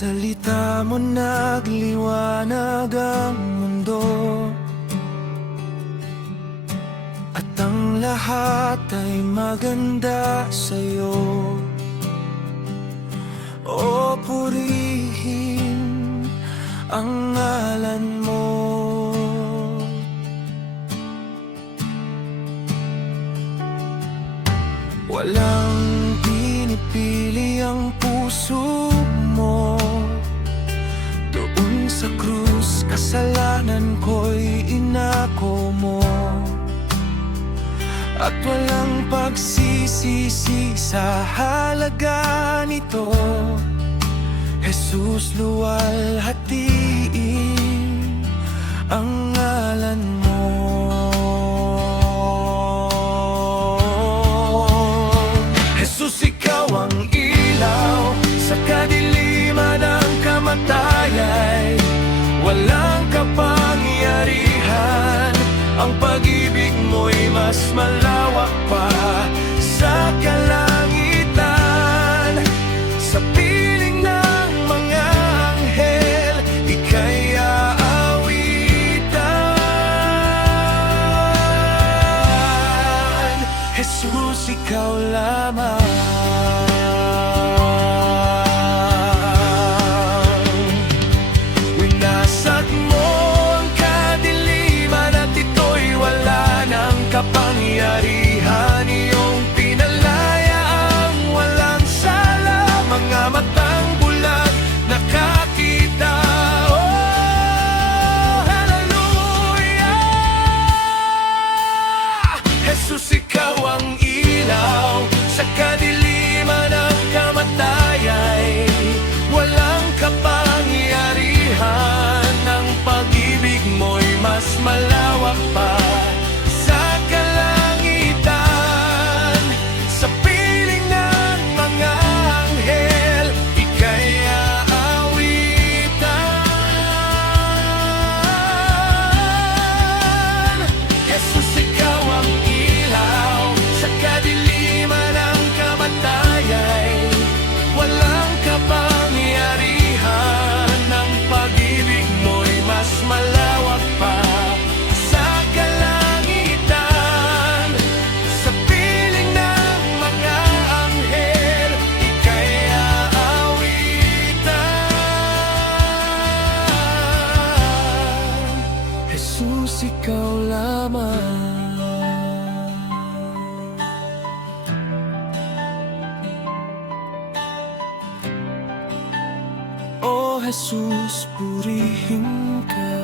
salita mo nagliwanag ang mundo, at ang lahat ay maganda sa'yo. O purihin ang ngalan mo. Walang pinipili ang puso mo. Doon sa krus, kasalanan ko'y inako mo. At walang pagsisisi sa halaga nito. Jesus, luwalhatiin ang ngalan mo. Jesus, ikaw ang ilaw sa kadiliman ng kamatayan. Walang kapangyarihan, ang pag-ibig mo'y mas malawak pa sa kalangitan. Sa piling ng mga anghel, ika'y aawitan. Jesus, ikaw lamang. Winasat mo ang kadiliman at ito'y wala ng kapangyarihan. Iyong pinalaya ang walang sala, mga matang bulag nakakita. Oh, hallelujah! Jesus, ikaw ang ilaw sa kadiliman ng kamatayan. Walang kapangyarihan, ang pag-ibig mo'y mas malawak pa sa kalangitan. Sa piling ng mga anghel, ika'y aawitan. Jesus, ikaw ang ilaw sa kadiliman ng kamatayan. Walang kapangyarihan, ang pag-ibig mo'y mas malawak pa sa kalangitan. Sa piling ng mga anghel, ika'y aawitan. Jesus, ikaw lamang. O Jesus, purihin ka.